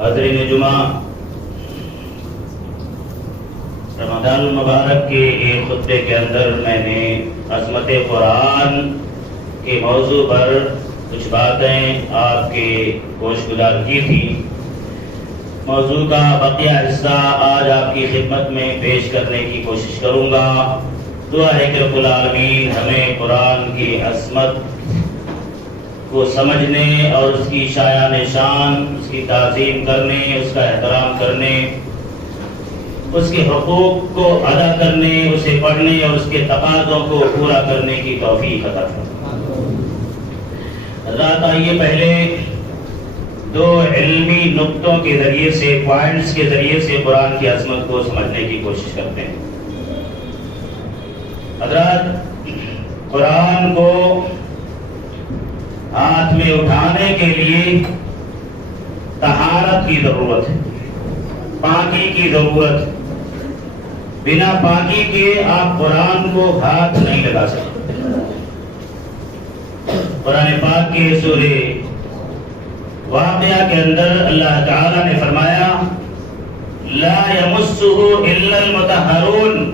حاضرین جمعہ، رمضان المبارک کے ایک خطبے کے اندر میں نے عظمت قرآن کے موضوع پر کچھ باتیں آپ کے گوش گزار کی تھی۔ موضوع کا بقیہ حصہ آج آپ کی خدمت میں پیش کرنے کی کوشش کروں گا۔ دعا ہے کہ رب العالمین ہمیں قرآن کی عظمت کو سمجھنے اور اس کی شایان شان، اس کی تعظیم کرنے، اس کا احترام کرنے، اس کے حقوق کو ادا کرنے، اسے پڑھنے اور اس کے تقاضوں کو پورا کرنے کی توفیق عطا فرمائے۔ حضرات، آئیے پہلے دو علمی نقطوں کے ذریعے سے، پوائنٹس کے ذریعے سے قرآن کی عظمت کو سمجھنے کی کوشش کرتے ہیں۔ حضرات، قرآن کو ہاتھ میں اٹھانے کے لیے طہارت کی ضرورت ہے، پاکی کی ضرورت ہے۔ بنا پاکی کے آپ قرآن کو ہاتھ نہیں لگا سکتے۔ قرآن پاک کے سورہ واقعہ کے اندر اللہ تعالی نے فرمایا لا یمسہ الا المطہرون،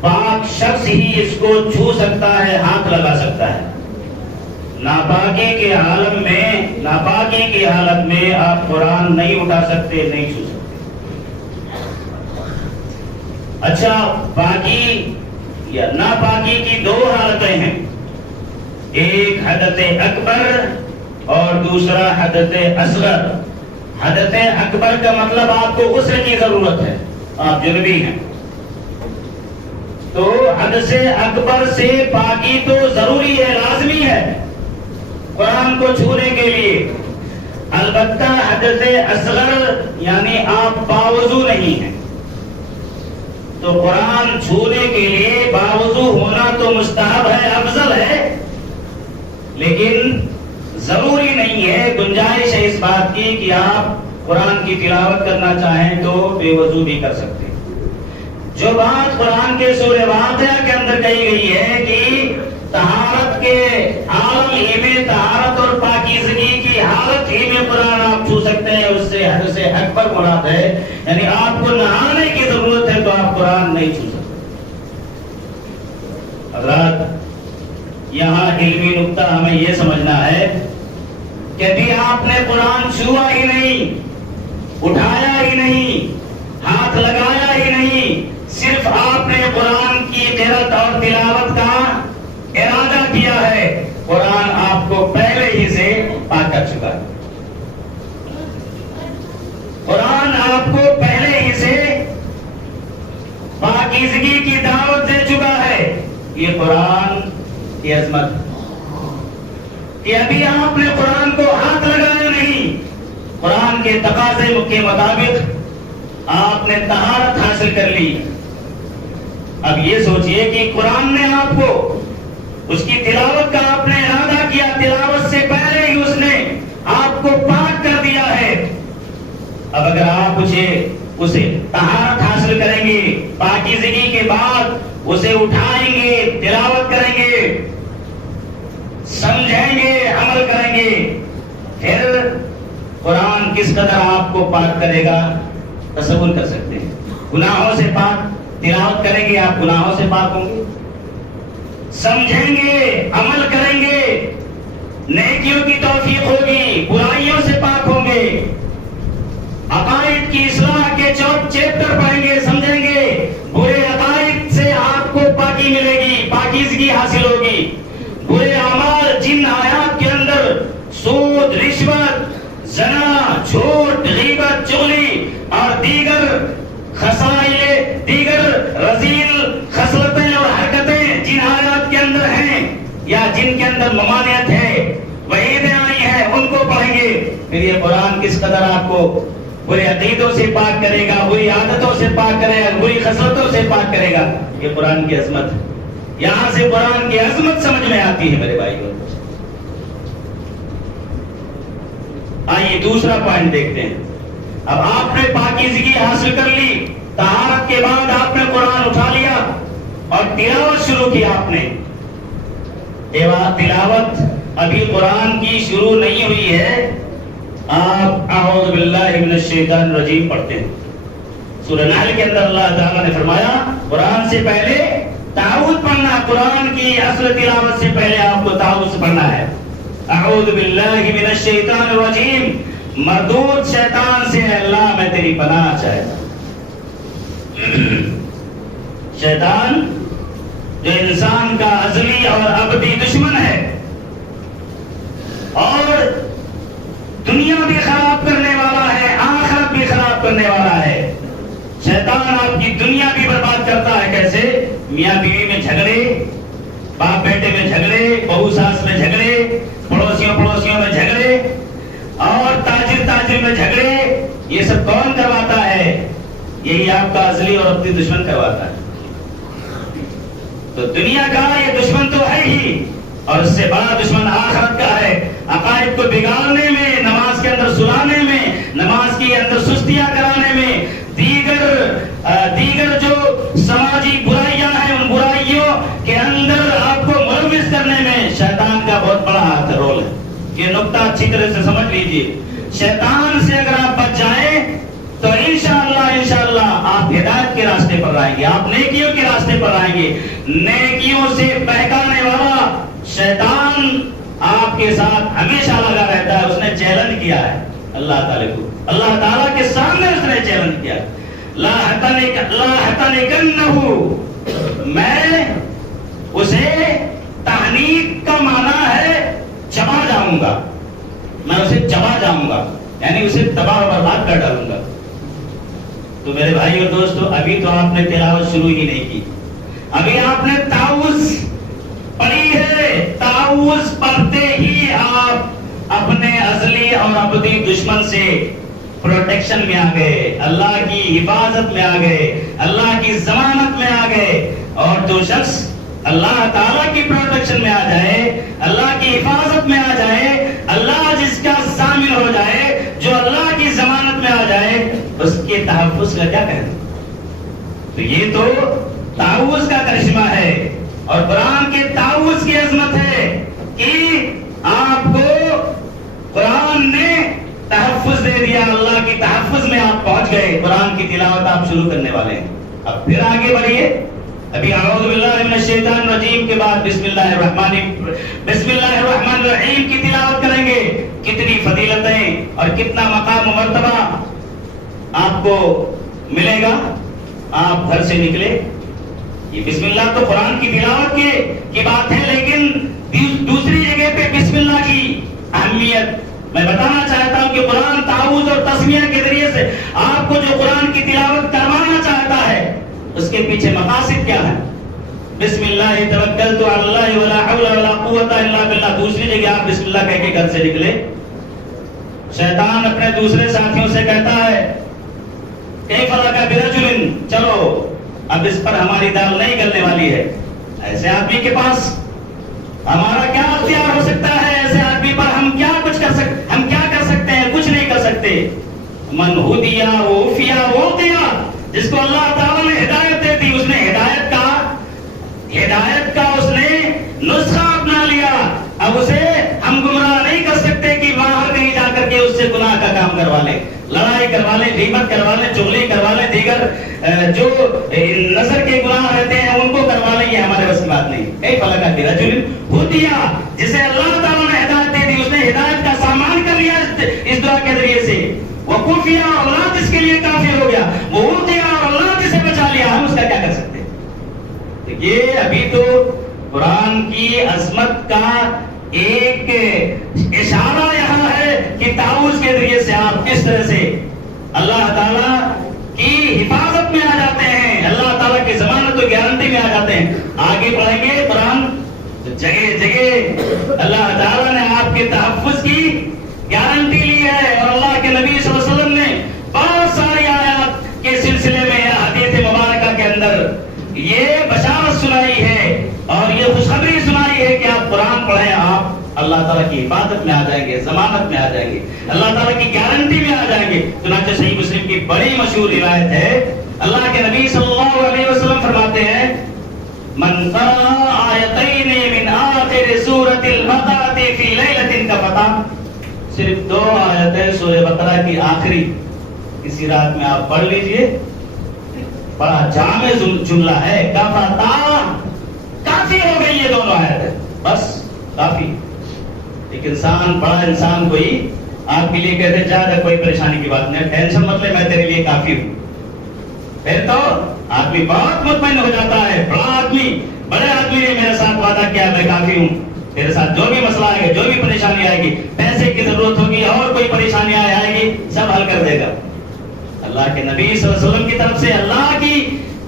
پاک شخص ہی اس کو چھو سکتا ہے، ہاتھ لگا سکتا ہے۔ ناپاکی کے عالم میں، ناپاکی کی حالت میں آپ قرآن نہیں اٹھا سکتے، نہیں چھو سکتے۔ اچھا، پاکی یا ناپاکی کی دو حالتیں ہیں، ایک حدث اکبر اور دوسرا حدث اصغر۔ حدث اکبر کا مطلب آپ کو غسل کی ضرورت ہے، آپ جنبی ہیں، تو حدث اکبر سے پاکی تو ضروری ہے، لازمی ہے قرآن کو چھونے کے لیے۔ البتہ حدث اصغر یعنی آپ باوضو نہیں ہیں، تو قرآن چھونے کے لیے باوضو ہونا تو مستحب ہے، افضل ہے، لیکن ضروری نہیں ہے۔ گنجائش ہے اس بات کی کہ آپ قرآن کی تلاوت کرنا چاہیں تو بے وضو بھی کر سکتے ہیں۔ جو بات قرآن کے سورہ واقعہ کے اندر کہی گئی ہے کہ طہارت کے عالم ہی میں، طہارت اور پاکیزگی کی حالت ہی میں قرآن آپ چھو سکتے ہیں، اس سے حدث اکبر مراد ہے، یعنی آپ کو نہانے کی ضرورت ہے تو آپ قرآن نہیں چھو سکتے۔ حضرات، یہاں علمی نقطہ ہمیں یہ سمجھنا ہے کہ بھی آپ نے قرآن چھوا ہی نہیں، اٹھایا ہی نہیں، ہاتھ لگایا ہی نہیں، صرف آپ نے قرآن کی قرأت اور تلاوت کا ارادہ کیا ہے، قرآن آپ کو پہلے ہی سے پاک کر چکا ہے۔ قرآن آپ کو پہلے ہی سے پاکیزگی کی دعوت دے چکا ہے۔ یہ قرآن کی عظمت کہ ابھی آپ نے قرآن کو ہاتھ لگایا نہیں، قرآن کے تقاضے کے مطابق آپ نے طہارت حاصل کر لی۔ اب یہ سوچئے کہ قرآن نے آپ کو، اس کی تلاوت کا آپ نے ارادہ کیا، تلاوت سے پہلے ہی اس نے آپ کو پاک کر دیا ہے۔ اب اگر آپ اسے طہارت حاصل کریں گے، پاکیزگی کے بعد اسے اٹھائیں گے، تلاوت کریں گے، سمجھیں گے، عمل کریں گے، پھر قرآن کس قدر آپ کو پاک کرے گا تصور کر سکتے ہیں۔ گناہوں سے پاک، تلاوت کریں گے آپ گناہوں سے پاک ہوں گے، سمجھیں گے، عمل کریں گے، نیکیوں کی توفیق ہوگی، برائیوں سے پاک ہوں گے، عقائد کی اصلاح کے چیپٹر پڑھیں گے، سمجھیں گے، برے عقائد سے آپ کو پاکی ملے گی، پاکیزگی حاصل ہوگی۔ برے اعمال جن آیات کے اندر سود، رشوت، زنا، جھوٹ، غیبت، چغلی اور دیگر خصائل، دیگر رذیل خصلتیں اور حرکتیں جن آیات کے اندر ہیں یا جن کے اندر ممانعت ہے، وعیدیں آئی ہیں، ان کو پڑھیں گے، پھر یہ قرآن کس قدر آپ کو برے عقیدوں سے پاک کرے گا، بری عادتوں سے پاک کرے گا، بری خصلتوں سے پاک کرے گا۔ یہ قرآن کی عظمت ہے۔ یہاں سے قرآن کی عظمت سمجھ میں آتی ہے میرے بھائیوں۔ آئیے دوسرا پوائنٹ دیکھتے ہیں۔ اب آپ نے پاکیزگی حاصل کر لی، طہارت کے بعد آپ نے قرآن اٹھا لیا اور تلاوت شروع کی آپ نے۔ تلاوت ابھی قرآن کی شروع نہیں ہوئی ہے، آپ اعوذ باللہ من الشیطان الرجیم پڑھتے ہیں. سورہ نحل کے اندر اللہ تعالیٰ نے فرمایا قرآن سے پہلے تعوذ پڑھنا. قرآن کی اصل تلاوت سے پہلے آپ کو تعوذ پڑھنا ہے. اعوذ باللہ من الشیطان الرجیم، مردود شیطان سے اللہ میں تیری پناہ چاہتا. شیطان جو انسان کا ازلی اور ابدی دشمن ہے اور دنیا بھی خراب کرنے والا ہے، آخرت بھی خراب کرنے والا ہے. شیطان آپ کی دنیا بھی برباد کرتا ہے. کیسے؟ میاں بیوی میں جھگڑے، باپ بیٹے میں جھگڑے، بہو ساس میں جھگڑے، پڑوسیوں میں جھگڑے اور تاجر میں جھگڑے. یہ سب کون کرواتا ہے؟ یہی آپ کا ازلی اور ابدی دشمن کرواتا ہے. تو دنیا کا یہ دشمن تو ہے ہی، اور اس سے بڑا دشمن آخرت کا ہے. عقائد کو بگاڑنے میں، نماز کے اندر سلانے میں، نماز کے اندر سستیاں کرانے میں، دیگر جو سماجی برائیاں ہیں ان برائیوں کے اندر آپ کو ملوث کرنے میں شیطان کا بہت بڑا رول ہے. یہ نقطہ اچھی طرح سے سمجھ لیجئے. شیطان سے اگر آپ بچ جائیں تو انشاءاللہ آپ ہدایت کے راستے پر رہیں گے، آپ نیکیوں کے راستے پر رہیں گے. نیکیوں سے بہکانے والا شیطان آپ کے ساتھ ہمیشہ لگا رہتا ہے. اس نے چیلنج کیا ہے اللہ تعالیٰ کو، اللہ تعالیٰ کے سامنے اس نے چیلنج کیا، لا احتنکنہ، میں اسے تحنیک کا معنی ہے چبا جاؤں گا، میں اسے چبا جاؤں گا، یعنی اسے تباہ و برباد کر ڈالوں گا. تو میرے بھائی اور دوستو، ابھی تو آپ نے تلاوت شروع ہی نہیں کی، ابھی آپ نے تعوذ پڑھی ہے. تعوذ پڑھتے ہی آپ اپنے ازلی اور ابدی دشمن سے پروٹیکشن میں آ گئے، اللہ کی حفاظت میں آ گئے، اللہ کی ضمانت میں آ گئے. اور جو شخص اللہ تعالیٰ کی پروٹیکشن میں آ جائے، اللہ کی حفاظت میں آ جائے، اللہ جس کا ضامن ہو جائے، جو اللہ کی ضمانت میں آ جائے، اس کے تحفظ کا کیا کہنا. تو یہ تو تعوذ کا کرشمہ ہے، اور قرآن کے تعوذ کی عظمت ہے کہ آپ کو قرآن نے تحفظ دے دیا. اللہ کی تحفظ میں آپ پہنچ گئے. قرآن کی تلاوت آپ شروع کرنے والے ہیں. اب پھر آگے بڑھیے. ابھی اعوذ باللہ من الشیطان الرجیم کے بعد بسم اللہ الرحمن الرحیم کی تلاوت کریں گے. کتنی فضیلتیں اور کتنا مقام و مرتبہ آپ کو ملے گا. آپ گھر سے نکلے، یہ بسم اللہ تو قرآن کی تلاوت کی بات ہے، لیکن دوسری جگہ پہ بسم اللہ کی اہمیت میں بتانا چاہتا ہوں کہ قرآن تعوذ اور تسمیہ کے ذریعے سے آپ کو جو قرآن کی تلاوت کروانا چاہتا ہے اس کے پیچھے مقاصد کیا ہے. بسم اللہ توکلت علی اللہ ولا حول ولا قوت الا باللہ. دوسری جگہ آپ بسم اللہ کہہ کے گھر سے نکلے. شیطان اپنے دوسرے ساتھیوں سے کہتا ہے کیف لک برجل، چلو اب اس پر ہماری دال نہیں گلنے والی ہے. ایسے آدمی کے پاس ہمارا کیا اختیار ہو سکتا ہے؟ ایسے آدمی پر ہم کیا کر سکتے ہیں؟ کچھ نہیں کر سکتے. من ہدیا وفیا وعطیا، جس کو اللہ تعالیٰ نے ہدایت دے دی، اس نے ہدایت کا اس نے نسخہ اپنا لیا. اب اسے ہم گمراہ نہیں کر سکتے کہ باہر کہیں جا کر کے اس سے گناہ کا کام کروا لیں، لڑائی کروا لیں، غیبت کروا لیں، چغلی کروا لیں، دیگر جو نظر کے گناہ رہتے ہیں ان کو کروا لیں. یہ ہمارے بس کی بات نہیں. ایک فلکا کی رجل ہدیا، جسے اللہ تعالیٰ نے ہدایت دے دی، اس نے ہدایت کا سامان کر لیا اس دعا کے ذریعے سے. وقوفیا، اللہ جس کے لیے کافر ہو گیا. وہ اور اللہ جسے بچا لیا. ہم اس کا کیا کر سکتے ہیں؟ یہ ابھی تو قرآن کی عظمت کا ایک اشارہ یہاں ہے کہ تعوذ کے ذریعے سے آپ کس طرح سے اللہ تعالیٰ کی حفاظت میں آ جاتے ہیں، اللہ تعالیٰ کی ضمانت و گارنٹی میں آ جاتے ہیں. آگے پڑھیں گے. قرآن جگہ جگہ اللہ تعالیٰ نے آپ کے تحفظ کی گارنٹی لی ہے، اور اللہ کے نبی صلی اللہ علیہ وسلم نے بہت ساری آیات کے سلسلے میں حدیث مبارکہ کے اندر یہ بشارت سنائی ہے اور یہ خوشخبری سنائی ہے کہ آپ قرآن پڑھیں، آپ اللہ تعالیٰ کی حفاظت میں آ جائیں گے، ضمانت میں آ جائیں گے، اللہ تعالیٰ کی گارنٹی میں آ جائیں گے. چنانچہ صحیح مسلم کی بڑی مشہور روایت ہے، اللہ کے نبی صلی اللہ علیہ وسلم فرماتے ہیں من قرأ آیتین من آخر سورۃ البقرۃ فی لیلۃ کفتہ. صرف 2 آیتیں سورہ بقرہ کی آخری کسی رات میں آپ پڑھ لیجئے. بڑا جامع جملہ ہے. کفتا، کافی ہو گئی یہ دونوں آیتیں، بس کافی. ایک انسان، بڑا انسان کوئی آپ کے لیے کہتے زیادہ کوئی پریشانی کی بات نہیں، ٹینشن مت لے، میں تیرے لیے کافی ہوں. پھر تو آدمی بہت مطمئن ہو جاتا ہے. بڑے آدمی نے میرے ساتھ وعدہ کیا میں کافی ہوں، تیرے ساتھ جو بھی مسئلہ آئے گا، جو بھی پریشانی آئے گی، پیسے کی ضرورت ہوگی اور کوئی پریشانی آئے گی، سب حل کر دے گا. اللہ کے نبی صلی اللہ علیہ وسلم کی طرف سے اللہ کی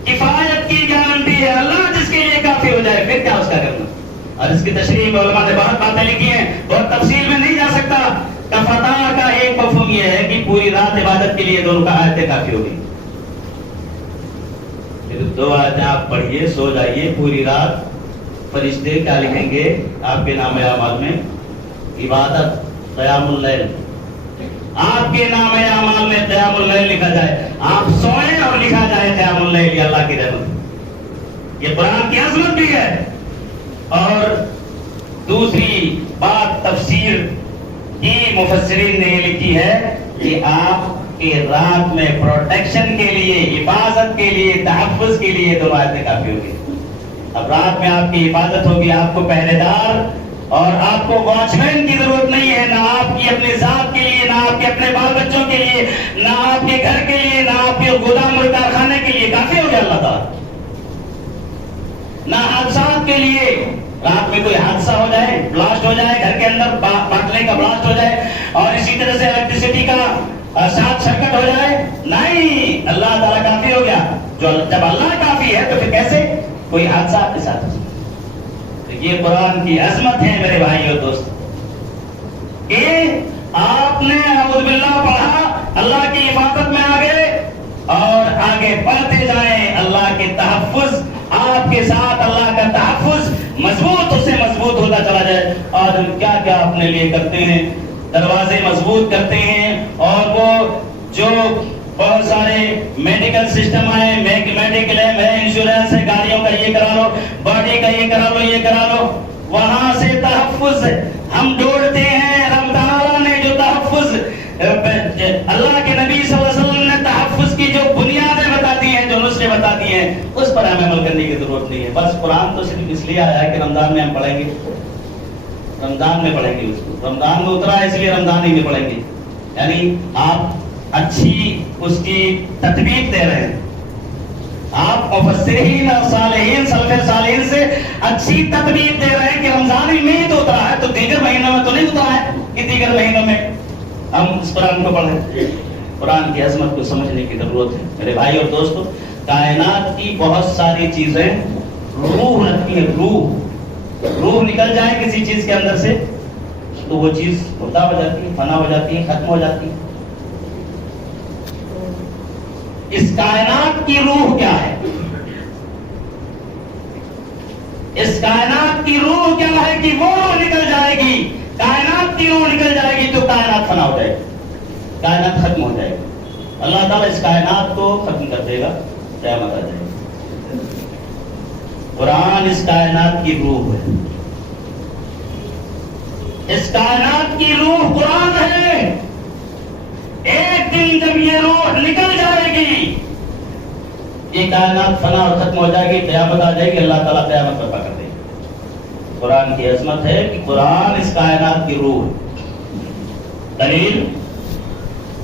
کفایت کی گارنٹی ہے. اللہ جس کے لیے کافی ہو جائے پھر کیا اس کا کرنا. اور اس کی تشریح میں علماء نے بہت باتیں لکھی ہیں، بہت تفصیل میں نہیں جا سکتا. کفتا کا ایک مفہوم یہ ہے کہ پوری رات عبادت کے لیے دونوں کا آیتیں کافی ہوگی. پھر 2 آیتیں آپ پڑھیے، سو جائیے. پوری رات فرشتے کیا لکھیں گے آپ کے نام اعمال میں؟ عبادت، قیام اللیل. آپ کے نام اعمال میں قیام اللیل لکھا جائے، آپ سوئیں اور لکھا جائے قیام اللیل. یہ اللہ کی رحمت، یہ قرآن کی عظمت بھی ہے. اور دوسری بات تفسیر کی مفسرین نے یہ لکھی ہے کہ آپ کے رات میں پروٹیکشن کے لیے، حفاظت کے لیے، تحفظ کے لیے 2 آیتیں کافی ہوگی. اب رات میں آپ کی حفاظت ہوگی، آپ کو پہرے دار اور آپ کو واچ مین کی ضرورت نہیں ہے، نہ آپ کی اپنے ذات کے لیے، نہ آپ کے اپنے بال بچوں کے لیے، نہ آپ کے گھر کے لیے، نہ آپ کے گودام اور کارخانے کے لیے. کافی ہو گیا اللہ تعالیٰ. نہ حادثات کے لیے، رات میں کوئی حادثہ ہو جائے، بلاسٹ ہو جائے، گھر کے اندر باٹلے کا بلاسٹ ہو جائے اور اسی طرح سے الیکٹریسٹی کا شارٹ سرکٹ ہو جائے، نہیں، اللہ تعالیٰ کافی ہو گیا. جب اللہ کافی ہے تو پھر کیسے کوئی حادثہ آپ کے ساتھ. یہ قرآن کی عظمت ہے میرے بھائی اور دوست، کہ آپ نے اعوذ باللہ پڑھا، اللہ کی حفاظت میں آگے اور آگے بڑھتے جائیں. اللہ کے تحفظ آپ کے ساتھ، اللہ کا تحفظ مضبوط سے مضبوط ہوتا چلا جائے. اور ہم کیا کیا اپنے لیے کرتے ہیں، دروازے مضبوط کرتے ہیں. اور وہ جو بہت سارے میڈیکل سسٹم آئے، میڈیکل ہے، انشورنس ہے، گاڑیوں کا یہ کرا لو، باڈی کا یہ کرا لو، یہ کرا لو، وہاں سے تحفظ ہم ڈھونڈتے ہیں. رب تعالیٰ نے جو تحفظ، اللہ کے نبی صلی اللہ علیہ وسلم نے تحفظ کی جو بنیادیں بتا دی ہیں، جو نسخے بتا دی ہیں، اس پر ہمیں عمل کرنے کی ضرورت نہیں ہے. بس قرآن تو صرف اس لیے آیا ہے کہ رمضان میں ہم پڑھیں گے، رمضان میں پڑھیں گے، اس کو رمضان میں اترا ہے اس لیے رمضان ہی میں پڑھیں گے. یعنی آپ اچھی اس کی تطبیق دے رہے ہیں. آپ مفسرین اور صالحین، سلف صالحین سے اچھی تطبیق دے رہے ہیں کہ رمضان میں ہی تو اترا ہے، تو دیگر مہینوں میں تو نہیں اترا ہے کہ دیگر مہینوں میں ہم اس قرآن کو پڑھیں. قرآن کی عظمت کو سمجھنے کی ضرورت ہے میرے بھائی اور دوستو. کائنات کی بہت ساری چیزیں روح رکھتی ہیں. روح نکل جائے کسی چیز کے اندر سے تو وہ چیز مردہ ہو جاتی ہے، فنا ہو جاتی ہے، ختم ہو جاتی ہے. اس کائنات کی روح کیا ہے؟ اس کائنات کی روح کیا ہے کہ وہ روح نکل جائے گی، کائنات کی روح نکل جائے گی تو کائنات فنا ہو جائے گی، کائنات ختم ہو جائے گی. اللہ تعالیٰ اس کائنات کو ختم کر دے گا، قیامت آ جائے گی. قرآن اس کائنات کی روح ہے. اس کائنات کی روح قرآن ہے. ایک دن جب یہ روح نکل جائے گی، یہ کائنات فنا اور ختم ہو جائے گی، قیامت آ جائے گی، اللہ تعالیٰ قیامت برپا کر دے گا. قرآن کی عظمت ہے کہ قرآن اس کائنات کی روح ہے.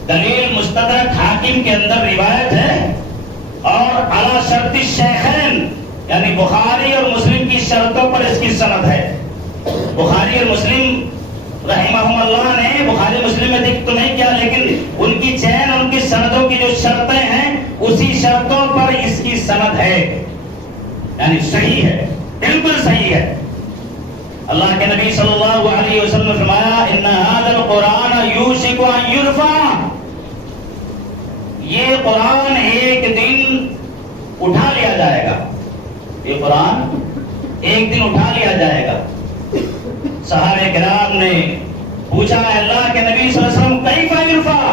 دلیل مستدرک حاکم کے اندر روایت ہے، اور علی شرط الشیخین یعنی بخاری اور مسلم کی شرطوں پر اس کی سند ہے. بخاری اور مسلم رحمہم اللہ نے بخاری مسلم میں ذکر تو نہیں کیا، لیکن ان کی چین، ان کی سندوں کی جو شرطیں ہیں اسی شرطوں پر اس کی سند ہے، یعنی صحیح ہے، بالکل صحیح ہے. اللہ کے نبی صلی اللہ علیہ وسلم نے فرمایا ان ھذا القرآن یوشک ان یرفع، یہ قرآن ایک دن اٹھا لیا جائے گا. یہ قرآن ایک دن اٹھا لیا جائے گا. صحابہ کرام نے پوچھا اللہ کے نبی صلی اللہ علیہ وسلم کیف یرفع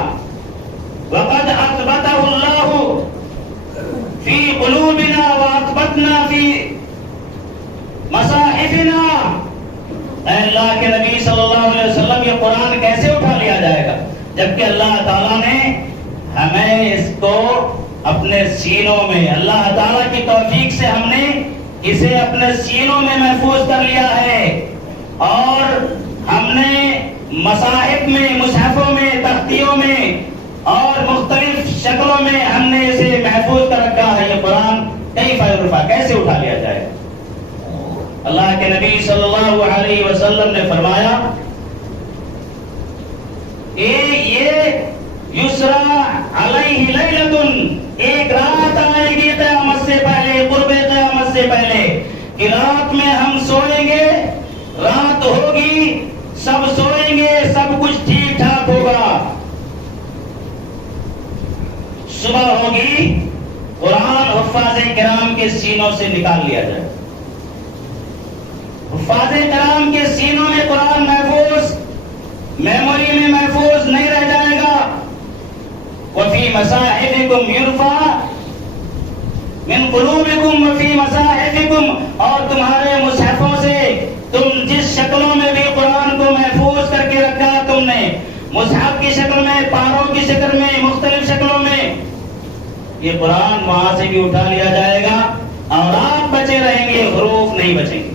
وقد اثبتہ اللہ فی قلوبنا واثبتنا فی مصاحفنا. اے اللہ کے نبی صلی اللہ علیہ وسلم یہ قرآن کیسے اٹھا لیا جبکہ اللہ تعالیٰ نے ہمیں اس کو اپنے سینوں میں، اللہ تعالیٰ کی توفیق سے ہم نے اسے اپنے سینوں میں محفوظ کر لیا ہے، اور ہم نے مصاحف میں، مصحفوں میں، تختیوں میں اور مختلف شکلوں میں ہم نے اسے محفوظ کر رکھا ہے۔ یہ قرآن کیف یرفع، کیسے اٹھا لیا جائے؟ اللہ کے نبی صلی اللہ علیہ وسلم نے فرمایا یہ یسرا علیہ لیلۃ، ایک رات آئے گی قیامت سے پہلے، قرب قیامت سے پہلے، کہ رات میں ہم سوئیں گے، رات ہوگی، سب سوئیں گے، سب کچھ ٹھیک ٹھاک ہوگا، صبح ہوگی، قرآن حفاظ کرام کے سینوں سے نکال لیا جائے۔ حفاظ کرام کے سینوں میں قرآن محفوظ، میموری میں محفوظ نہیں رہ جائے گا۔ وفی مصاحفکم یرفع من قلوبکم وفی مصاحفکم، اور تمہارے مصحفوں سے تم جس شکلوں میں بھی قرآن کو محفوظ کر کے رکھا تم نے، مصحف کی شکل میں، پاروں کی شکل میں، مختلف شکلوں میں، یہ قرآن وہاں سے بھی اٹھا لیا جائے گا اور آپ بچے رہیں گے، حروف نہیں بچیں گے۔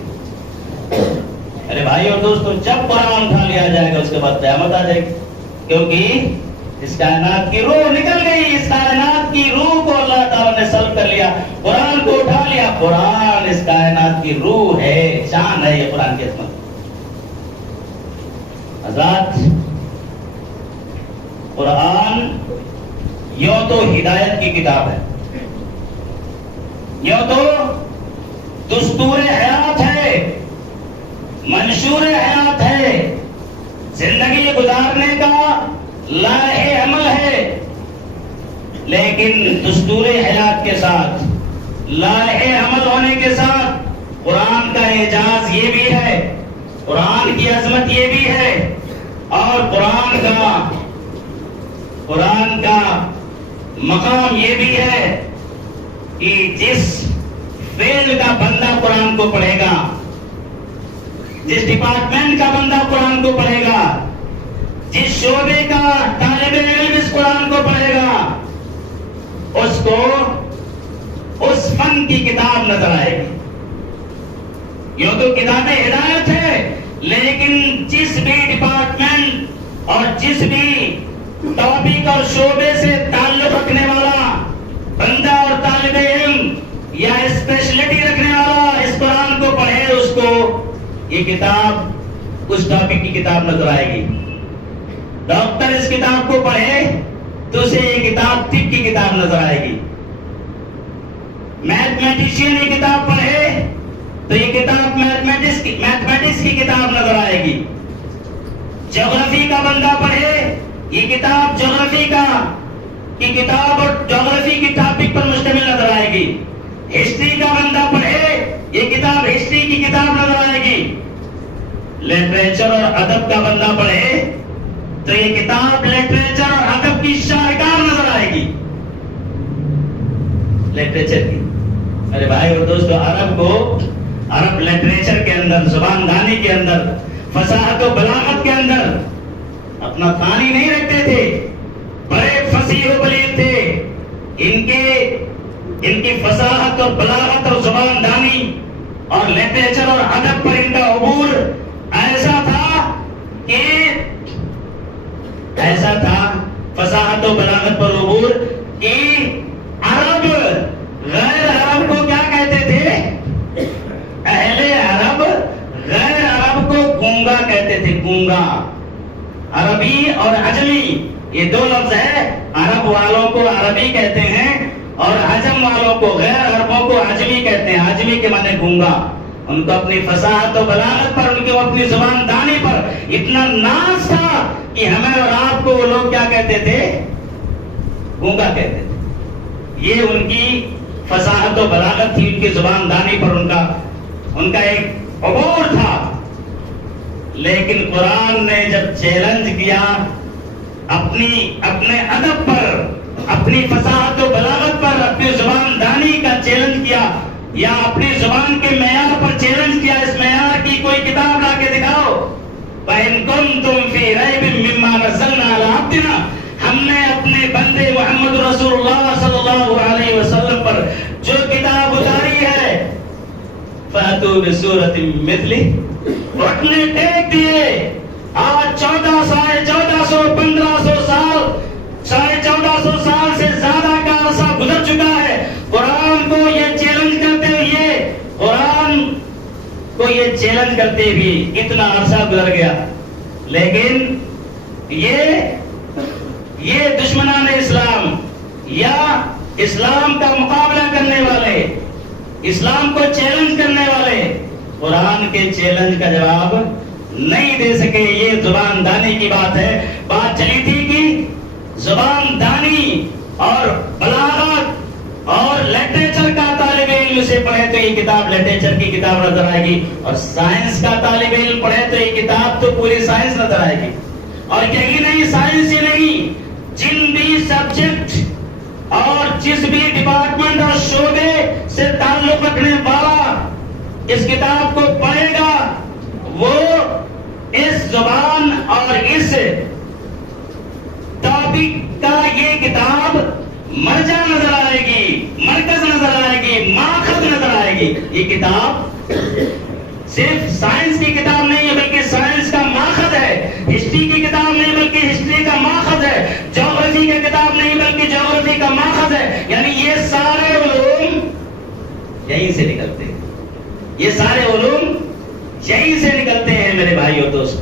ارے بھائی اور دوستو، جب قرآن اٹھا لیا جائے گا اس کے بعد قیامت آ جائے گی، کیونکہ اس کائنات کی روح نکل گئی، اس کائنات کی روح کو اللہ تعالیٰ نے سلب کر لیا، قرآن کو اٹھا لیا۔ قرآن اس کائنات کی روح ہے، جان ہے، یہ قرآن کی عظمت۔ حضرات، قرآن یوں تو ہدایت کی کتاب ہے، یوں تو دستور حیات ہے، منشور حیات ہے، زندگی گزارنے کا لائحہ عمل ہے، لیکن دستور حیات کے ساتھ، لائحہ عمل ہونے کے ساتھ قرآن کا اعجاز یہ بھی ہے، قرآن کی عظمت یہ بھی ہے، اور قرآن کا مقام یہ بھی ہے کہ جس فیلڈ کا بندہ قرآن کو پڑھے گا، جس ڈپارٹمنٹ کا بندہ قرآن کو پڑھے گا، جس شعبے کا طالب علم اس قرآن کو پڑھے گا، اس کو اس فن کی کتاب نظر آئے گی۔ یہ تو کتاب ہدایت ہے، لیکن جس بھی ڈپارٹمنٹ اور جس بھی ٹاپک اور شعبے سے تعلق رکھنے والا بندہ اور طالب علم یا اسپیشلٹی رکھنے والا اس قرآن کو پڑھے، اس کو یہ کتاب اس ٹاپک کی کتاب نظر آئے گی۔ ڈاکٹر اس کتاب کو پڑھے تو اسے یہ کتاب طب کی کتاب نظر آئے گی۔ میتھمیٹیشین یہ کتاب پڑھے تو یہ کتاب میتھمیٹکس کی کتاب نظر آئے گی۔ جغرافی کا بندہ پڑھے یہ کتاب جغرافی کی کتاب اور جغرافی کی ٹاپک پر مشتمل نظر آئے گی۔ ہسٹری کا بندہ پڑھے یہ کتاب ہسٹری کی کتاب نظر آئے گی۔ لٹریچر اور ادب کا بندہ پڑھے تو یہ کتاب لٹریچر اور ادب کی شاہکار نظر آئے گی، لٹریچر کی۔ ارے بھائی اور دوستو، عرب لٹریچر کے اندر، زبان دانی کے اندر، فصاحت و بلاغت کے اندر اپنا ثانی نہیں رکھتے تھے، بڑے فصیح و بلیغ تھے۔ ان کی فصاحت اور بلاغت اور زبان دانی اور لٹریچر اور ادب پر ان کا عبور ایسا تھا، فصاحت و بلاغت پر عبور کہ عرب غیر عرب کو کیا کہتے تھے؟ اہل عرب غیر عرب کو گونگا کہتے تھے، گونگا۔ عربی اور عجمی یہ دو لفظ ہے، عرب والوں کو عربی کہتے ہیں اور عجم والوں کو، غیر عربوں کو عجمی کہتے ہیں۔ عجمی کے معنی گونگا۔ ان کو اپنی فصاحت و بلاغت پر، ان کو اپنی زبان دانی پر اتنا ناز تھا کہ ہمیں اور آپ کو وہ لوگ کیا کہتے تھے؟ گونگا کہتے تھے۔ یہ ان کی فصاحت و بلاغت تھی، ان کی زبان دانی پر ان کا ایک عبور تھا۔ لیکن قرآن نے جب چیلنج کیا اپنے ادب پر، اپنی فصاحت و بلاغت پر، اپنی زبان دانی کا چیلنج کیا، یا اپنی زبان کے معیار پر چیلنج کیا، اس معیار کی کوئی کتاب لا کے دکھاؤ، وَإِن كُنتُمْ فِي رَيْبٍ مِّمَّا نَزَّلْنَا عَلَىٰ عَبْدِنَا، ہم نے اپنے بندے محمد رسول اللہ صلی اللہ علیہ وسلم پر جو کتاب اتاری ہے، فَأْتُوا بِسُورَةٍ مِّثْلِهِ، اٹھنے ٹیک دیے. آج 1400 1500 سال 1450 سال سے زیادہ کا عرصہ گزر چکا ہے. قرآن کو یہ چیلنج کرتے بھی اتنا عرصہ گزر گیا، لیکن یہ دشمنان اسلام یا اسلام کا مقابلہ کرنے والے، اسلام کو چیلنج کرنے والے قرآن کے چیلنج کا جواب نہیں دے سکے. یہ زبان دانی کی بات ہے. بات چلی تھی کہ زبان دانی اور بلاغت اور لٹریچر کا طالب علم سے پڑھے تو یہ کتاب لٹریچر کی کتاب نظر آئے گی، اور سائنس کا طالب علم پڑھے تو یہ کتاب تو پوری سائنس نظر آئے گی. اور یہی نہیں، سائنس ہی نہیں، جن بھی سبجیکٹ اور جس بھی ڈپارٹمنٹ اور شعبے سے تعلق رکھنے والا اس کتاب کو پڑھے گا، وہ اس زبان اور اس ٹاپک کا یہ کتاب مرجع نظر آئے گی، مرکز نظر آئے گی، ماخذ نظر آئے گی. یہ کتاب صرف سائنس کی کتاب نہیں ہے بلکہ سائنس کا ماخذ ہے. ہسٹری کی کتاب نہیں بلکہ ہسٹری کا ماخذ ہے. جغرافی کی کتاب نہیں بلکہ جغرافی کا ماخذ ہے. یعنی یہ سارے علوم یہیں سے نکلتے ہیں، یہ سارے علوم یہیں سے نکلتے ہیں میرے بھائی اور دوست.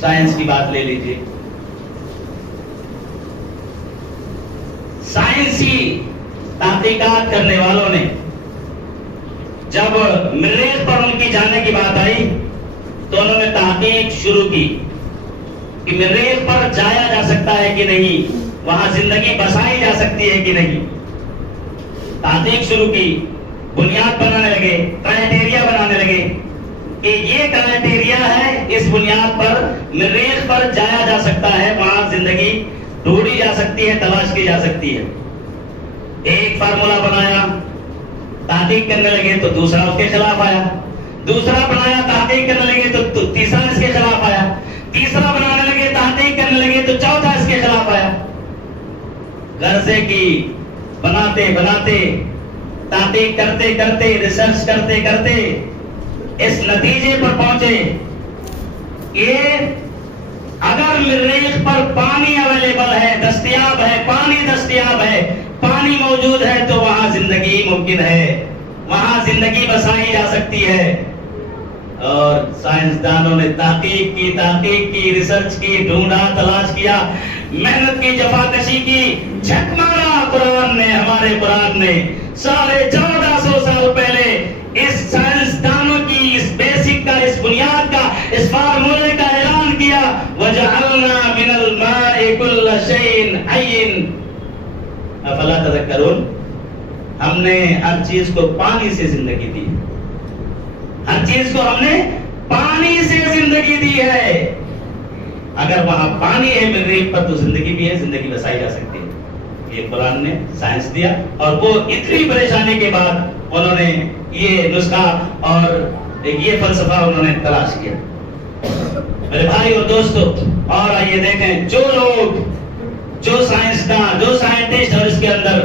سائنس کی بات لے لیجیے. سائنسی تحقیقات کرنے والوں نے جب مریخ پر ان کی جانے کی بات آئی تو انہوں نے تحقیق شروع کی کہ مریخ پر جایا جا سکتا ہے کہ نہیں، وہاں زندگی بسائی جا سکتی ہے کہ نہیں. تحقیق شروع کی، بنیاد بنانے لگے، کرائٹیریا بنانے لگے کہ یہ کرائٹیریا ہے، اس بنیاد پر مریخ پر جایا جا سکتا ہے، وہاں زندگی ڈھونڈی جا سکتی ہے، تلاش کی جا سکتی ہے. ایک فارمولا بنایا، تحقیق کرنے لگے تو دوسرا اس کے خلاف آیا. دوسرا بنایا، تحقیق کرنے لگے تو تیسرا اس کے خلاف آیا. تیسرا بنانے لگے، تحقیق کرنے لگے تو چوتھا اس کے خلاف آیا. غرضے کی بناتے بناتے، تحقیق کرتے کرتے، ریسرچ کرتے کرتے اس نتیجے پر پہنچے کہ اگر مریخ پر پانی اویلیبل ہے، دستیاب ہے، پانی دستیاب ہے، پانی موجود ہے تو وہاں زندگی ممکن ہے، وہاں زندگی بسائی جا سکتی ہے. اور سائنسدانوں نے تحقیق کی، ریسرچ کی، ڈھونڈا، تلاش کیا، محنت کی، جفاکشی کی، جھک مارا. قرآن نے، ہمارے قرآن نے 1450 سال پہلے اس سائنسدانوں کی اس بیسک کا، اس بنیاد کا، اس فارمولے کا اعلان کیا. وَجَعَلْنَا مِنَ الْمَاءِ كُلَّ شَيْءٍ حَيٍّ افلا تذکرون. ہم نے ہر چیز کو پانی سے زندگی دی، ہر چیز کو ہم نے پانی سے زندگی دی ہے. اگر وہاں پانی ہے مریخ پر تو زندگی بھی ہے، زندگی بسائی جا سکتی ہے. یہ قرآن نے سائنس دیا، اور وہ اتنی پریشانی کے بعد انہوں نے یہ نسخہ اور یہ فلسفہ انہوں نے تلاش کیا. میرے بھائی اور دوستو، اور آئیے دیکھیں، جو لوگ، جو سائنسدان، جو سائنٹسٹ اور اس کے اندر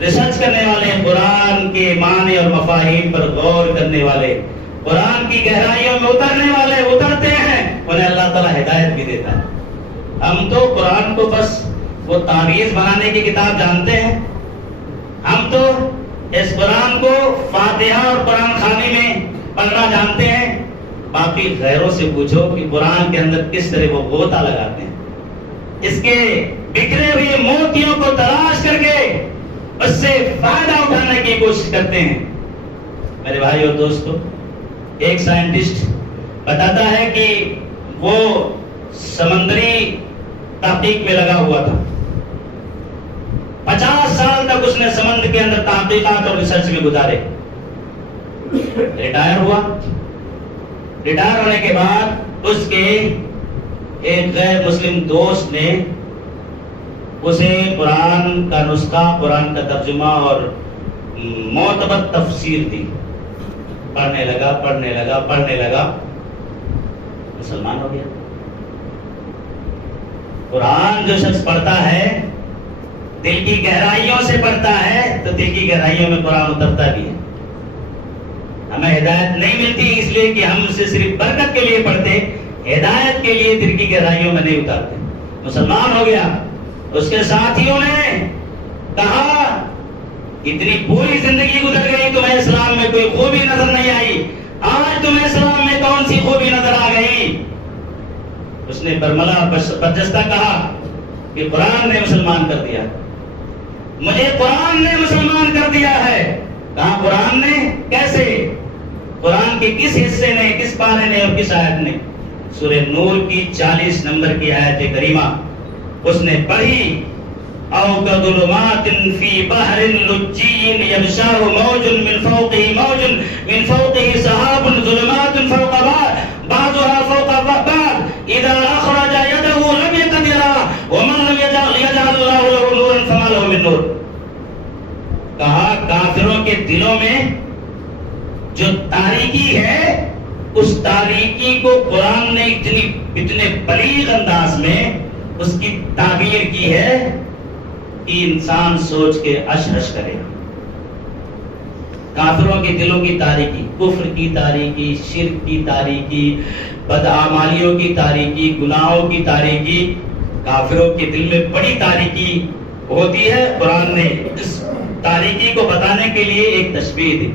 ریسرچ کرنے والے، قرآن کے معنی اور مفاہیم پر غور کرنے والے، قرآن کی گہرائیوں میں اترنے والے اترتے ہیں، انہیں اللہ تعالیٰ ہدایت بھی دیتا ہے. ہم تو قرآن کو بس وہ تعویذ بنانے کی کتاب جانتے ہیں. ہم تو اس قرآن کو فاتحہ اور قرآن خوانی میں پڑھنا جانتے ہیں. باقی غیروں سے پوچھو کہ قرآن کے اندر کس طرح وہ غوطہ لگاتے ہیں، اس کے بکھرے ہوئے موتیوں کو تلاش کر کے اس سے فائدہ اٹھانے کی کوشش کرتے ہیں. میرے بھائی اور دوستو، ایک سائنٹسٹ بتاتا ہے کہ وہ سمندری تحقیق میں لگا ہوا تھا. 50 سال تک اس نے سمندر کے اندر تحقیقات اور ریسرچ میں گزارے. ریٹائر ہوا. ریٹائر ہونے کے بعد اس کے ایک غیر مسلم دوست نے اسے قرآن کا نسخہ، قرآن کا ترجمہ اور معتبر تفسیر دی. پڑھنے لگا. مسلمان ہو گیا. قرآن جو شخص پڑھتا ہے دل کی گہرائیوں سے پڑھتا ہے تو دل کی گہرائیوں میں قرآن اترتا بھی ہے. ہمیں ہدایت نہیں ملتی اس لیے کہ ہم اسے صرف برکت کے لیے پڑھتے، ہدایت کے لیے دل کی گہرائیوں میں نہیں اتارتے. مسلمان ہو گیا. اس کے ساتھیوں نے کہا اتنی پوری زندگی گزر گئی تمہیں اسلام میں کوئی خوبی نظر نہیں آئی، آج تمہیں اسلام میں کون سی خوبی نظر آ گئی؟ اس نے برملا برجستہ کہا کہ قرآن نے مسلمان کر دیا، مجھے قرآن نے مسلمان کر دیا ہے. کہاں قرآن نے؟ کیسے؟ قرآن کے کس حصے نے، کس پارے نے اور کس آیت نے؟ سورہ نور کی 40 نمبر کی آیت کریمہ اس نے پڑھی. او کظلمات فی بحر لجی یغشاہ موج من فوقہ موج من فوقہ سحاب ظلمات فوق بعضها فوق بعض اذا اخرج یدہ لم یقدرها ومن لم یجعل اللہ له نورا فما له من نور. کہا کافروں کے دلوں میں جو تاریکی ہے اس تاریکی کو قرآن نے اتنے بلیغ انداز میں اس کی تعبیر کی ہے کہ انسان سوچ کے اشرش کرے. کافروں کے دلوں کی تاریکی، کفر کی تاریکی، شرک کی تاریکی، بدعمالیوں کی تاریکی، گناہوں کی تاریکی، کافروں کے دل میں بڑی تاریکی ہوتی ہے. قرآن نے اس تاریکی کو بتانے کے لیے ایک تشبیہ دی.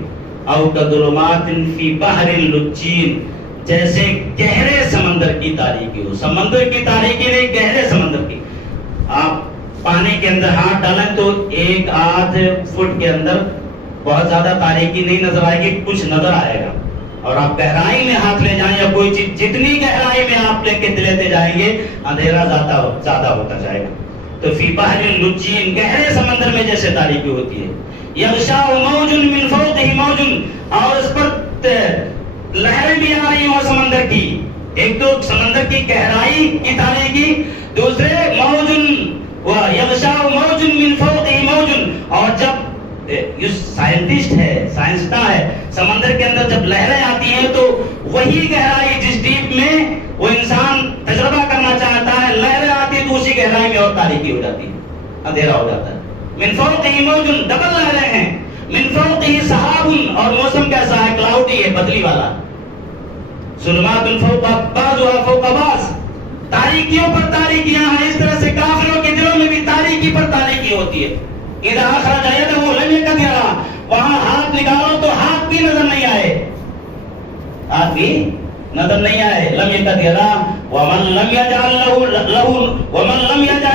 او کظلمات فی بحر لجین، جیسے گہرے سمندر کی تاریکی ہو. سمندر کی تاریکی نہیں، گہرے سمندر کی. آپ پانی کے اندر ہاتھ ڈالیں تو 1-8 فٹ کے اندر بہت زیادہ تاریکی نہیں نظر آئے گی، کچھ نظر آئے گا. اور آپ گہرائی میں ہاتھ لے جائیں یا کوئی چیز جتنی گہرائی میں آپ لے کے لیتے جائیں گے اندھیرا زیادہ ہوتا جائے گا. تو فی بحر لجین، گہرے سمندر میں جیسے تاریکی ہوتی ہے. یغشاہ موج من فوقہ موج، اور اس پر لہریں بھی آ رہی ہوں سمندر کی. ایک تو سمندر کی گہرائی کی تاریکی، دوسرے موج یغشاہ موج من فوقہ موج. اور جب یہ سائنٹسٹ ہے، سائنسداں ہے، سمندر کے اندر جب لہریں آتی ہیں تو وہی گہرائی جس ڈیپ میں وہ انسان تجربہ کرنا چاہتا ہے، لہریں آتی ہیں تو اسی گہرائی میں اور تاریکی ہو جاتی ہے، اندھیرا ہو جاتا ہے. من فوقہ موج، ڈبل لہریں ہیں. من فوقہ سحاب، اور موسم کیسا ہے؟ کلاؤڈی ہے، بدلی والا. ظلمات فوق بعضها فوق بعض، تاریکیوں پر تاریکیاں ہیں. اس طرح سے کافروں کے دلوں میں بھی تاریکی پر تاریکی ہوتی ہے. اذا اخرج یدہ لم یقدرها، وہاں ہاتھ نکالو تو ہاتھ بھی نظر نہیں آئے، ہاتھ بھی نظر نہیں آئے. لم یقدرها ومن لم یجعل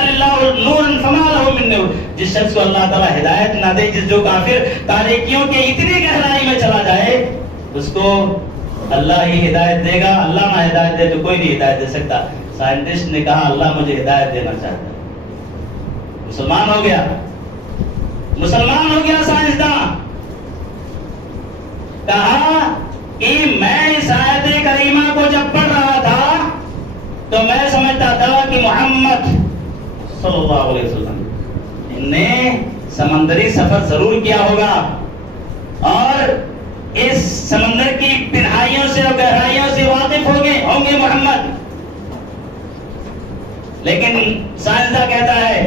اللہ نورا فما له من نور. جس شخص کو اللہ تعالیٰ ہدایت نہ دے، جو کافر تاریکیوں کے اتنی گہرائی میں چلا جائے، اس کو اللہ ہی ہدایت دے گا. اللہ نہ ہدایت دے تو کوئی نہیں ہدایت دے سکتا. سائنٹسٹ نے کہا اللہ مجھے ہدایت دینا چاہتا ہے. مسلمان ہو گیا، مسلمان ہو گیا سائنسداں. کہا کہ میں اس آیت کریمہ کو جب پڑھ رہا تھا تو میں سمجھتا تھا کہ محمد صلی اللہ علیہ وسلم نے سمندری سفر ضرور کیا ہوگا اور اس سمندر کی تنہائیوں سے اور گہرائیوں سے واقف ہوں گے محمد. لیکن سائنسداں کہتا ہے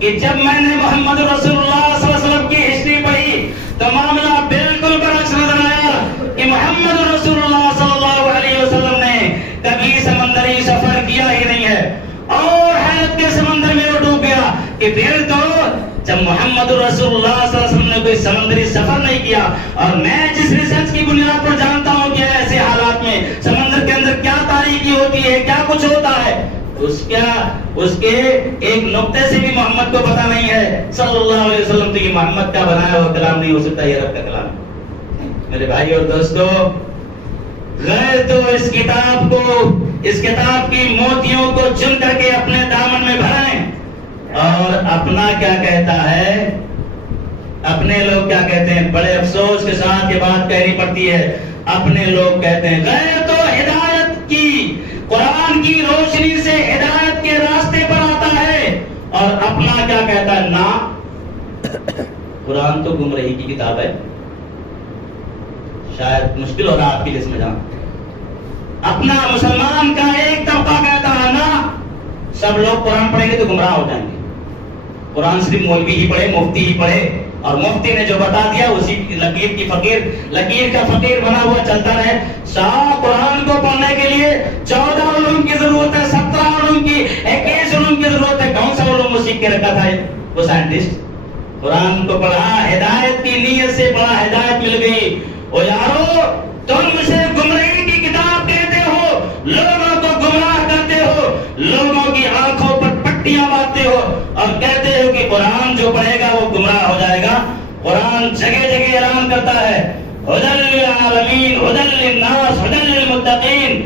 کہ جب میں نے محمد رسول اللہ صلی اللہ علیہ وسلم کی ہسٹری پڑھی تو معاملہ بالکل برعکس نظر آیا کہ محمد رسول اللہ صلی اللہ علیہ وسلم نے کبھی سمندری سفر کیا ہی نہیں ہے. اور حیرت کے سمندر میں وہ ڈوب گیا کہ پھر تو جب محمد رسول اللہ صلی اللہ علیہ وسلم نے کوئی سمندری سفر نہیں کیا، اور میں جس ریسرچ کی بنیاد پر جانتا ہوں کہ ایسے حالات میں سمندر کے اندر کیا تاریکی ہوتی ہے، کیا کچھ ہوتا ہے، اس کے ایک نقطے سے بھی محمد کو پتہ نہیں ہے صلی اللہ علیہ وسلم. تو یہ محمد کا بنایا ہوا کلام نہیں ہو سکتا، یہ رب کا کلام. میرے بھائی اور دوستو، غیر تو اس کتاب کی موتیوں کو چن کر کے اپنے دامن میں بھریں. اور اپنا کیا کہتا ہے، اپنے لوگ کیا کہتے ہیں، بڑے افسوس کے ساتھ یہ بات کہنی پڑتی ہے، اپنے لوگ کہتے ہیں غیر تو ہدایت کی، قرآن کی روشنی سے ہدایت کے راستے پر آتا ہے، اور اپنا کیا کہتا ہے، نا قرآن تو گمراہی کی کتاب ہے. شاید مشکل ہو رہا آپ کے لیے سمجھنا. اپنا مسلمان کا ایک طبقہ کہتا ہے نا سب لوگ قرآن پڑھیں گے تو گمراہ ہو جائیں گے، قرآن صرف مولوی ہی پڑھے، مفتی ہی پڑھے، اور مفتی نے جو بتا دیا اسی لکیر کا فقیر بنا ہوا چلتا رہے۔ صاحب قرآن کو پڑھنے کے لیے 14 علوم کی ضرورت ہے، 17 علوم کی، 21 علوم کی ضرورت ہے۔ کون سا علوم وہ سیکھ کے رکھا تھا وہ سائنٹسٹ؟ قرآن کو پڑھا، ہدایت کی نیت سے پڑھا، ہدایت مل گئی۔ او یارو تم اسے گمراہی کی کتاب کہتے ہو، لوگوں کو گمراہ کرتے ہو، لوگوں کی آنکھوں پر پٹیاں باندھتے ہو اور کہتے ہو کہ قرآن جو پڑھے گا وہ گمراہ ہو جائے گا۔ قرآن جگہ جگہ اعلان کرتا ہے ہدی للعالمین، ہدی للناس، ہدی للمتقین،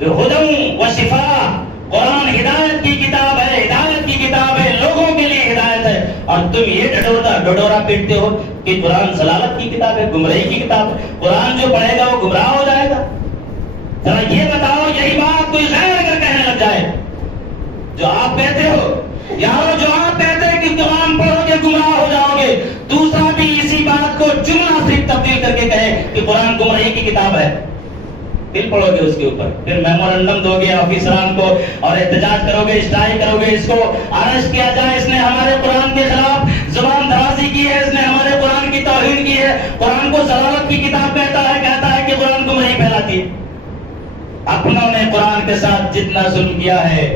ہدی و شفاء۔ قرآن ہدایت کی کتاب ہے، ہدایت کی کتاب ہے، لوگوں کے لیے ہدایت ہے، اور تم یہ ڈڈورا پیٹتے ہو کہ قرآن ضلالت کی کتاب ہے، گمراہی کی کتاب ہے، قرآن جو پڑھے گا وہ گمراہ ہو جائے گا۔ ذرا یہ بتاؤ، یہی بات کوئی غیر اگر کہنے لگ جائے جو آپ کہتے ہو، یارو جو آپ کہتے ہیں کہ قرآن پڑھو گے گمراہ ہو جاؤ گے، دوسرا بھی اسی بات کو جملہ صرف تبدیل کر کے کہے کہ قرآن گمراہی کی کتاب ہے، پھر پڑھو گے اس کے اوپر، پھر میمورنڈم دو گے آفیسران کو اور احتجاج کرو گے، اسٹرائک کرو گے، اس کو اریسٹ کیا جائے، اس نے ہمارے قرآن کے خلاف زبان درازی کی ہے، اس نے ہمارے قرآن کی توہین کی ہے، قرآن کو ضلالت کی کتاب کہتا ہے کہ قرآن کو نہیں پھیلاتی ہے۔ اپنوں نے قرآن کے ساتھ جتنا ظلم کیا ہے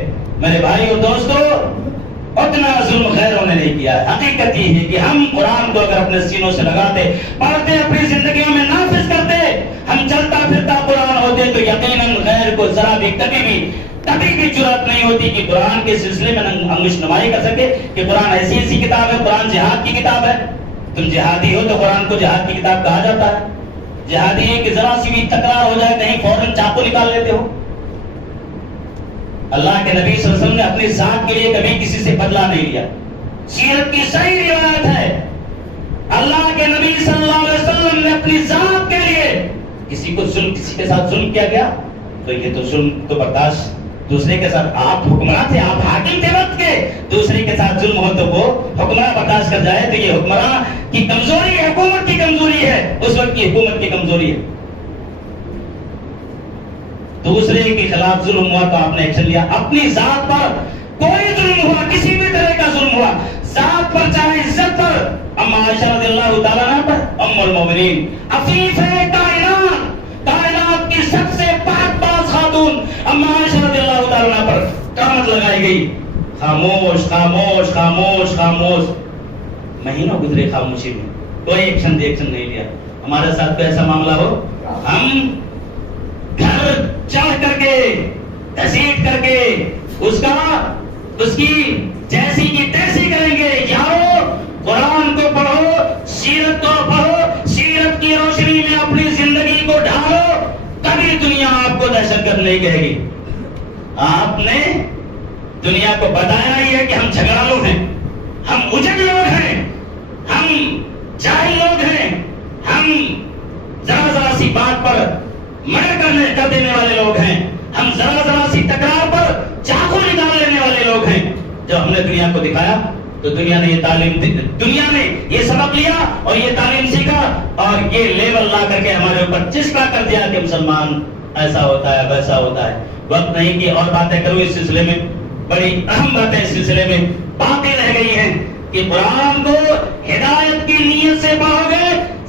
میرے بھائی اور دوستو، اتنا ظلم غیروں نے نہیں کیا ہے۔ حقیقت یہ ہے کہ ہم قرآن کو اگر اپنے سینوں سے لگاتے، پڑھتے، اپنی زندگیوں میں نافذ کرتے، ہم چلتا پھرتا قرآن ہوتے، تو یقیناً غیر کو ذرا بھی کبھی بھی جرأت نہیں ہوتی کہ قرآن کے سلسلے میں انگش نمائی کر سکے کہ قرآن ایسی کتاب ہے، قرآن جہاد کی کتاب ہے۔ تم جہادی ہو تو قرآن کو جہاد کی کتاب کہا جاتا ہے؟ جہادی ہے کہ ذرا سی بھی تکرار ہو جائے کہیں فوراً چاقو نکال لیتے ہو۔ اللہ کے نبی صلی اللہ علیہ وسلم نے اپنی ذات کے لیے کبھی کسی سے بدلہ نہیں لیا۔ سیرت کی صحیح روایت ہے، اللہ کے نبی صلی اللہ علیہ وسلم نے اپنی ذات کے لیے کسی کے ساتھ ظلم کیا گیا تو یہ تو ظلم تو برداشت، دوسرے کے ساتھ آپ حکمراں تھے، آپ حاکم تھے وقت کے، دوسرے کے ساتھ ظلم ہو تو وہ حکمراں برداشت کر جائے تو یہ حکمراں کی کمزوری ہے، حکومت کی کمزوری ہے، اس وقت کی حکومت کی کمزوری ہے۔ دوسرے کے خلاف ظلم ہوا تو آپ نے ایکشن لیا، اپنی ذات پر کوئی ظلم ہوا، کسی بھی طرح کا ظلم ہوا، ذات پر چاہے عزت پر، اما عائشہ رضی اللہ تعالیٰ عنہ پر، ام المومنین، عفیف ہے کائنات کی سب سے پاک باز خاتون اما عائشہ رضی اللہ تعالیٰ عنہ پر قامت لگائی گئی، خاموش خاموش خاموش خاموش، مہینوں گزرے خاموشی میں، کوئی ایکشن نہیں لیا۔ ہمارے ساتھ ایسا معاملہ ہو، ہم گھر چڑھ کر کے گھسیٹ کر کے اس کی جیسی کی تیسی کریں گے۔ یارو قرآن کو پڑھو، سیرت کو پڑھو، سیرت کی روشنی میں اپنی زندگی کو ڈھالو، تبھی دنیا آپ کو دہشت گرد نہیں کہے گی۔ آپ نے دنیا کو بتایا ہی ہے کہ ہم جھگڑالو ہیں، ہم اجڑ لوگ ہیں، ہم جاہل لوگ ہیں، ہم ذرا سی بات پر منع کر دینے والے لوگ ہیں، ہم ذرا سی تکرار پر چاقو نکال لینے والے لوگ ہیں۔ جب ہم نے دنیا کو دکھایا تو دنیا نے یہ سبق لیا اور یہ تعلیم سیکھا اور یہ لیول لا کر کے ہمارے اوپر چسپا کر دیا کہ مسلمان ایسا ہوتا ہے ویسا ہوتا ہے۔ وقت نہیں کہ اور باتیں کروں اس سلسلے میں، بڑی اہم باتیں اس سلسلے میں باتیں رہ گئی ہیں کہ قرآن کو ہدایت کی نیت سے پڑھو گے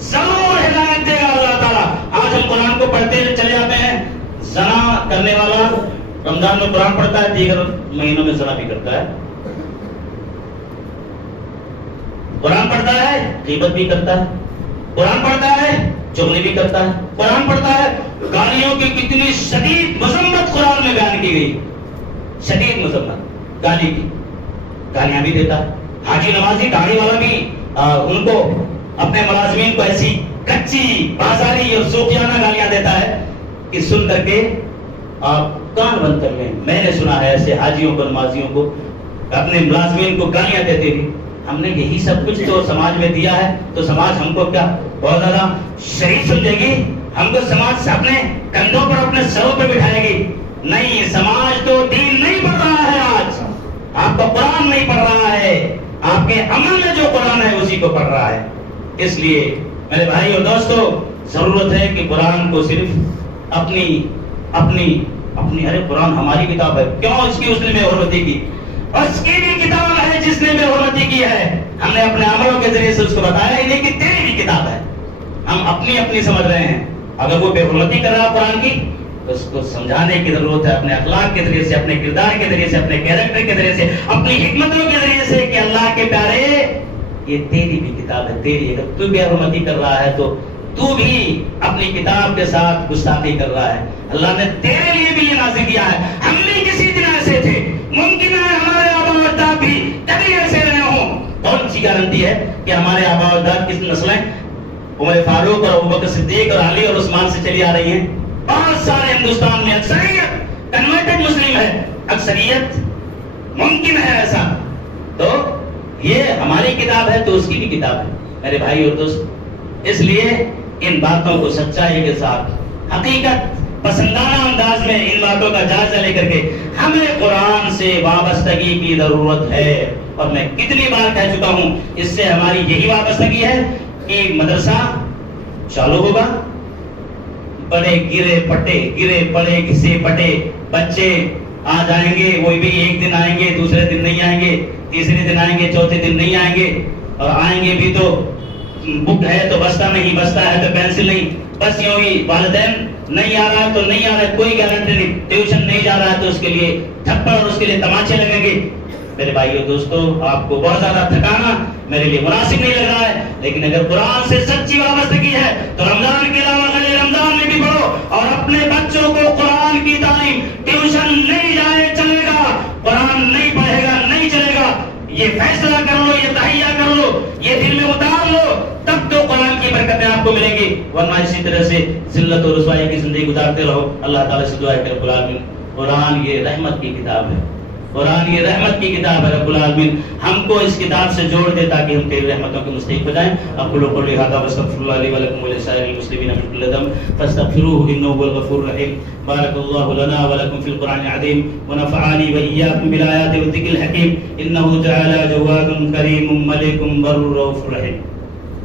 ضرور ہدایت دے گا اللہ تعالیٰ۔ آج ہم قرآن کو پڑھتے چلے جاتے ہیں، زنا کرنے والا رمضان میں قرآن پڑھتا ہے، دیگر مہینوں میں زنا بھی کرتا ہے، قرآن پڑھتا ہے غیبت بھی کرتا ہے، قرآن پڑھتا ہے چغلی بھی کرتا ہے، قرآن پڑھتا ہے گالیوں کی کتنی شدید مذمت قرآن میں بیان کی گئی، شدید مذمت گالی کی، گالیاں بھی دیتا ہے۔ حاجی نمازی داڑھی والا بھی ان کو اپنے ملازمین کو ایسی کچی بازاری اور صوفیانہ گالیاں دیتا ہے کہ سن کر کے آپ کان بند کر لیں۔ میں نے سنا ہے ایسے حاجیوں کو نمازیوں کو اپنے ملازمین کو گالیاں دیتے تھے۔ ہم نے یہی سب کچھ تو سماج میں دیا ہے تو سماج ہم کو کیا بہت زیادہ شریف سمجھے گی؟ ہم کو سماج سے اپنے کندھوں پر اپنے سروں پہ بٹھائے گی؟ نہیں، سماج تو دین نہیں پڑھ رہا ہے، آج آپ کو قرآن نہیں پڑھ رہا ہے، آپ کے عمل میں جو قرآن ہے اسی کو پڑھ رہا ہے۔ اس لیے میرے بھائی اور دوستو ضرورت ہے کہ قرآن کو صرف اپنی اپنی ارے قرآن ہماری کتاب ہے، کیوں اس کی اس نے بے حرمتی کی؟ اس کی بھی کتاب ہے جس نے بے حرمتی کی ہے، ہم نے اپنے عملوں کے ذریعے سے اس کو بتایا ہی نہیں کہ تیری بھی کتاب ہے، ہم اپنی سمجھ رہے ہیں۔ اگر وہ بے حرمتی کر رہا ہے قرآن کی تو اس کو سمجھانے کی ضرورت ہے اپنے اخلاق کے ذریعے سے، اپنے کردار کے ذریعے سے، اپنے کیریکٹر کے ذریعے سے، اپنی حکمتوں کے ذریعے سے کہ اللہ کے پیارے یہ تیری بھی کتاب ہے، تیری۔ اگر تو بے حرمتی کر رہا ہے تو تو بھی اپنی کتاب کے ساتھ گستاخی کر رہا ہے۔ اللہ نے تیرے لیے بھی یہ نازل کیا ہے۔ ہم بھی کسی دن ایسے تھے، ممکن ہے ہمارے آبا و اجداد بھی کبھی ایسے رہے ہوں۔ کون سی گارنٹی ہے کہ ہمارے آبا و اجداد کس نسلیں عمر فاروق اور ابوبکر صدیق اور علی اور عثمان سے چلی آ رہی ہیں؟ بہت سارے ہندوستان میں اکثریت کنورٹڈ مسلم ہے، اکثریت ممکن ہے ایسا۔ تو یہ ہماری کتاب ہے تو اس کی بھی کتاب ہے میرے بھائی اور دوست۔ اس لیے ان باتوں کو سچائی کے ساتھ حقیقت پسندانہ انداز میں ان باتوں کا جائزہ لے کر کے ہمیں قرآن سے وابستگی کی ضرورت ہے۔ اور میں کتنی بار کہہ چکا ہوں، اس سے ہماری یہی وابستگی ہے کہ مدرسہ چالو ہوگا، بڑے گرے پڑے گھسے پٹے بچے آ جائیں گے، وہ بھی ایک دن آئیں گے، دوسرے دن نہیں آئیں گے، تیسرے دن آئیں گے، چوتھے دن نہیں آئیں گے، اور آئیں گے بھی تو بک ہے تو بستہ نہیں، بستہ ہے تو پینسل نہیں، بس یوں ہی والدین نہیں آ رہا ہے تو نہیں آ رہا ہے، کوئی گارنٹی نہیں، ٹیوشن نہیں جا رہا ہے تو اس کے لیے تھپڑ اور اس کے لیے تماچے لگیں گے۔ میرے بھائیو دوستو، آپ کو بہت زیادہ تھکانا میرے لیے مناسب نہیں لگ رہا ہے، لیکن اگر قرآن سے سچی وابستگی ہے تو رمضان کے علاوہ اگلے رمضان میں بھی پڑھو، اور اپنے بچوں کو قرآن کی تعلیم، ٹیوشن نہیں جائے چلے گا، قرآن نہیں پڑھے گا نہیں چلے گا، یہ فیصلہ کر لو، یہ تہیہ کر لو، یہ دل میں اتار لو، تب تو قرآن کی برکتیں آپ کو ملیں گی، ورنہ اسی طرح سے ذلت اور رسوائی کی زندگی گزارتے رہو۔ اللہ تعالیٰ سے دعا ہے کہ رب العالمین قرآن یہ رحمت کی کتاب ہے، قرآن یہ رحمت کی کتاب ہے، رب العالمین ہم کو اس کتاب سے جوڑ دے تاکہ ہم تیری رحمتوں کے مستحق ہو جائیں۔ اقول قولی ھذا واستغفر اللہ لی ولکم ولسائر المسلمین من کل ذنب فاستغفروه انه هو الغفور الرحیم۔ بارک اللہ لنا ولکم فی القرآن العظیم ونفعنی وإیاکم بالآیات والذکر الحکیم، انه تعالی جواد کریم ملک بر رؤوف رحیم۔